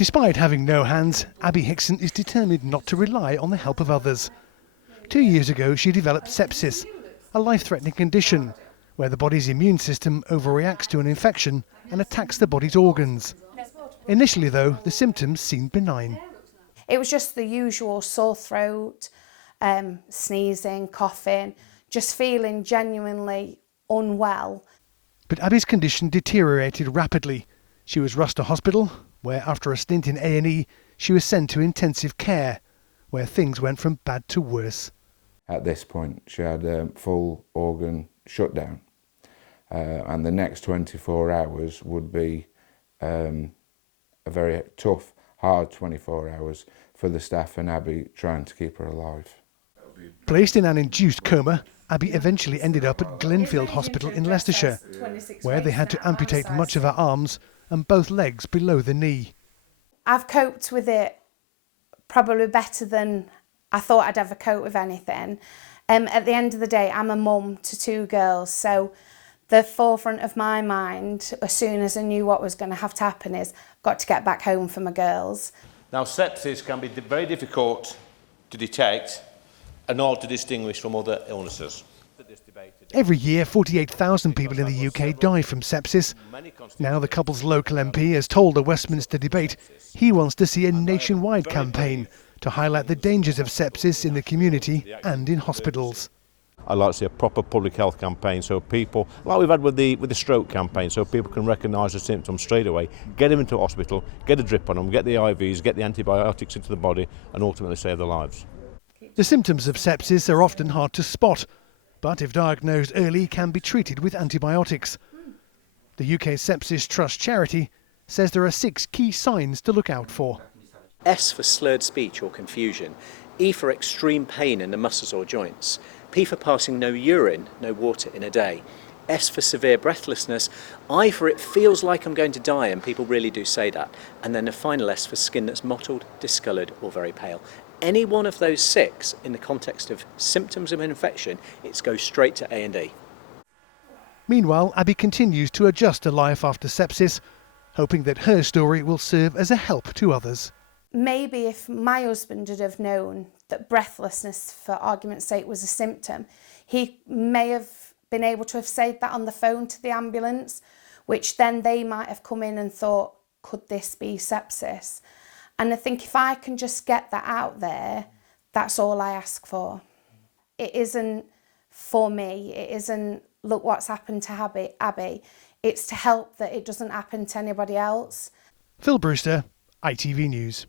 Despite having no hands, Abby Hickson is determined not to rely on the help of others. 2 years ago, she developed sepsis, a life-threatening condition where the body's immune system overreacts to an infection and attacks the body's organs. Initially, though, the symptoms seemed benign. It was just the usual sore throat, sneezing, coughing, just feeling genuinely unwell. But Abby's condition deteriorated rapidly. She was rushed to hospital, where after a stint in A&E, she was sent to intensive care, where things went from bad to worse. At this point, she had a full organ shutdown, and the next 24 hours would be a very tough, hard 24 hours for the staff and Abby trying to keep her alive. Placed in an induced coma, Abby eventually ended up at Glenfield Hospital in Leicestershire, where they had to amputate much of her arms and both legs below the knee. I've coped with it probably better than I thought I'd ever cope with anything. At the end of the day, I'm a mum to 2 girls, so the forefront of my mind, as soon as I knew what was going to have to happen, is I've got to get back home for my girls. Now, sepsis can be very difficult to detect and all to distinguish from other illnesses. Every year, 48,000 people in the UK die from sepsis. Now the couple's local MP has told the Westminster debate he wants to see a nationwide campaign to highlight the dangers of sepsis in the community and in hospitals. I'd like to see a proper public health campaign so people, like we've had with the stroke campaign, so people can recognise the symptoms straight away, get them into hospital, get a drip on them, get the IVs, get the antibiotics into the body and ultimately save their lives. The symptoms of sepsis are often hard to spot, but if diagnosed early can be treated with antibiotics. The UK Sepsis Trust charity says there are 6 key signs to look out for. S for slurred speech or confusion, E for extreme pain in the muscles or joints, P for passing no urine, no water in a day, S for severe breathlessness, I for it feels like I'm going to die, and people really do say that, and then the final S for skin that's mottled, discoloured or very pale. Any one of those 6 in the context of symptoms of an infection, it goes straight to A&E. Meanwhile, Abby continues to adjust to life after sepsis, hoping that her story will serve as a help to others. Maybe if my husband had have known that breathlessness, for argument's sake, was a symptom, he may have been able to have said that on the phone to the ambulance, which then they might have come in and thought, could this be sepsis? And I think if I can just get that out there, that's all I ask for. It isn't for me, it isn't, look what's happened to Abby. It's to help that it doesn't happen to anybody else. Phil Brewster, ITV News.